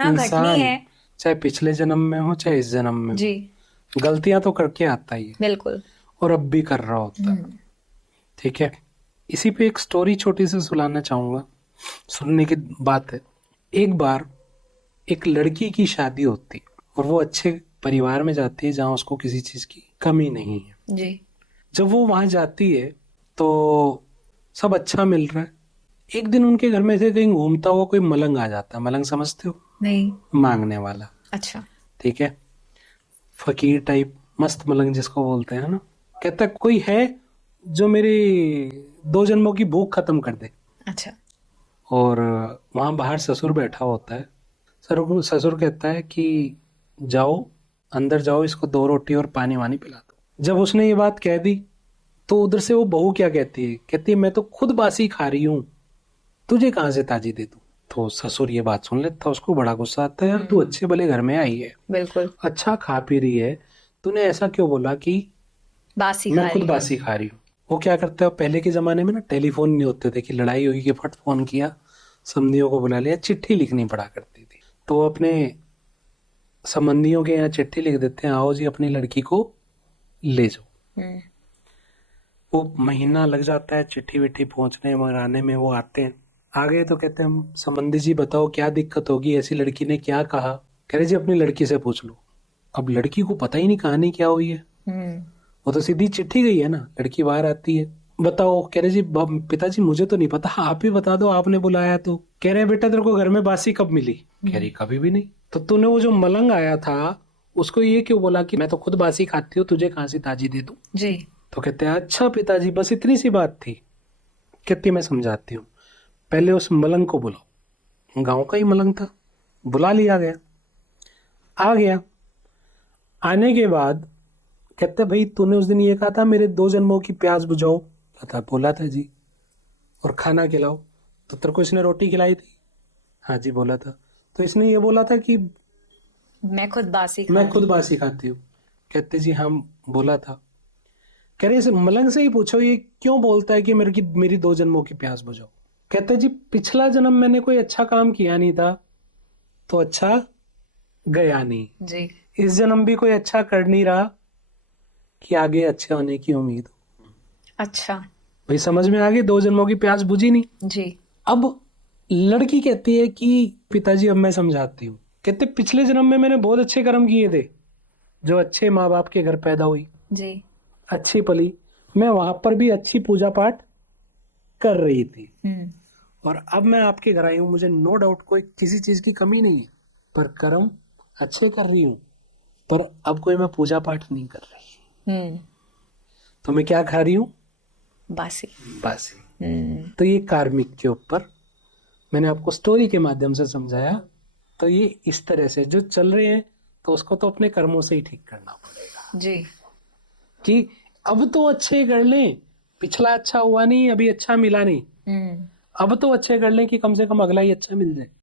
हाँ, घटनी इंसान है। चाहे पिछले जन्म में हो चाहे इस जन्म में जी। हो, गलतियां तो करके आता ही है बिल्कुल। और अब भी कर रहा होता है। हम्म। ठीक है, इसी पे एक स्टोरी छोटी सी सुनाना चाहूंगा, सुनने की बात है। एक बार एक लड़की की शादी होती और वो अच्छे परिवार में जाती है जहां उसको किसी चीज की कमी नहीं है। जी। जब वो वहां जाती है तो सब अच्छा मिल रहा है। एक दिन उनके घर में से कहीं घूमता हुआ कोई मलंग आ जाता है। मलंग समझते हो? नहीं। मांगने वाला। अच्छा। ठीक है, फकीर टाइप, मस्त मलंग जिसको बोलते हैं ना। कहता है, कोई है जो मेरी 2 जन्मों की भूख खत्म कर दे। अच्छा। और वहां बाहर ससुर बैठा होता है। ससुर कहता है कि जाओ, अंदर जाओ, इसको 2 रोटी और पानी वानी पिला दो। जब उसने ये बात कह दी तो उधर से वो बहू क्या कहती है, कहती है मैं तो खुद बासी खा रही हूँ, तुझे कहाँ से ताजी दे दूं। तो ससुर ये बात सुन लेता, उसको बड़ा गुस्सा आता है, यार तू अच्छे भले घर में आई है, बिल्कुल। अच्छा खा पी रही है, तूने ऐसा क्यों बोला कि बासी मैं खा खुद रही हूँ। बासी खा रही हूँ। वो क्या करता है, पहले के जमाने में ना टेलीफोन नहीं होते थे कि लड़ाई हुई कि फट फोन किया, संबंधियों को बुला लिया, चिट्ठी लिखनी पड़ा करती थी। तो वो अपने संबंधियों के यहाँ चिट्ठी लिख देते हैं, आओ जी अपनी लड़की को ले जाओ। हम्म। वो महीना लग जाता है चिट्ठी विट्ठी पहुंचने मंगाने में। वो आते हैं, आ गए तो कहते हैं, हम संबंधी जी बताओ क्या दिक्कत होगी, ऐसी लड़की ने क्या कहा। कह रहे जी अपनी लड़की से पूछ लो। अब लड़की को पता ही नहीं कहानी क्या हुई है, हम्म। वो तो सीधी चिट्ठी गई है ना। लड़की बाहर आती है, बताओ। कह रहे जी पिताजी मुझे तो नहीं पता, आप ही बता दो, आपने बुलाया तो। कह रहे बेटा तेरे को घर में बासी कब मिली। कह रही कभी भी नहीं। तो तूने वो जो मलंग आया था उसको ये क्यों बोला कि मैं तो खुद बासी खाती हूँ, तुझे कहाँ से ताजी दे दूं। जी। तो कहते हैं अच्छा पिताजी बस इतनी सी बात थी। कहती मैं समझाती हूँ, पहले उस मलंग को बुलाओ। गांव का ही मलंग था, बुला लिया गया। आ गया, आने के बाद कहते भाई तूने उस दिन ये कहा था मेरे 2 जन्मों की प्यास बुझाओ। कहता बोला था जी। और खाना खिलाओ, तो तेरे को इसने रोटी खिलाई थी। हाँ जी बोला था। तो इसने ये बोला था कि मैं खुद बासी खा मैं खुद रही हूँ। बासी खाती हूँ। कहते जी हाँ बोला था। कह रहे इस मलंग से ही पूछो ये क्यों बोलता है कि मेरी 2 जन्मों की प्यास बुझाओ। कहते जी पिछला जन्म मैंने कोई अच्छा काम किया नहीं था तो अच्छा गया नहीं, जी। इस जन्म भी कोई अच्छा कर नहीं रहा कि आगे अच्छे होने की उम्मीद हो। अच्छा। भाई समझ में आ गई, 2 जन्मों की प्यास बुझी नहीं। जी। अब लड़की कहती है कि पिताजी अब मैं समझाती हूँ। कहते पिछले जन्म में मैंने बहुत अच्छे कर्म किए थे, जो अच्छे माँ बाप के घर पैदा हुई, जी। अच्छी पली, मैं वहां पर भी अच्छी पूजा पाठ कर रही थी। हम्म। और अब मैं आपके घर आई हूँ, मुझे नो डाउट कोई किसी चीज की कमी नहीं है, पर कर्म अच्छे कर रही हूँ, पर अब कोई मैं पूजा पाठ नहीं कर रही। हम्म। तो मैं क्या खा रही हूँ, बासी। बासी। हम्म। तो ये कार्मिक के ऊपर मैंने आपको स्टोरी के माध्यम से समझाया। तो ये इस तरह से जो चल रहे हैं, तो उसको तो अपने कर्मों से ही ठीक करना पड़ेगा जी। कि अब तो अच्छे कर लें, पिछला अच्छा हुआ नहीं, अभी अच्छा मिला नहीं, हम्म। अब तो अच्छे कर लें कि कम से कम अगला ही अच्छा मिल जाए।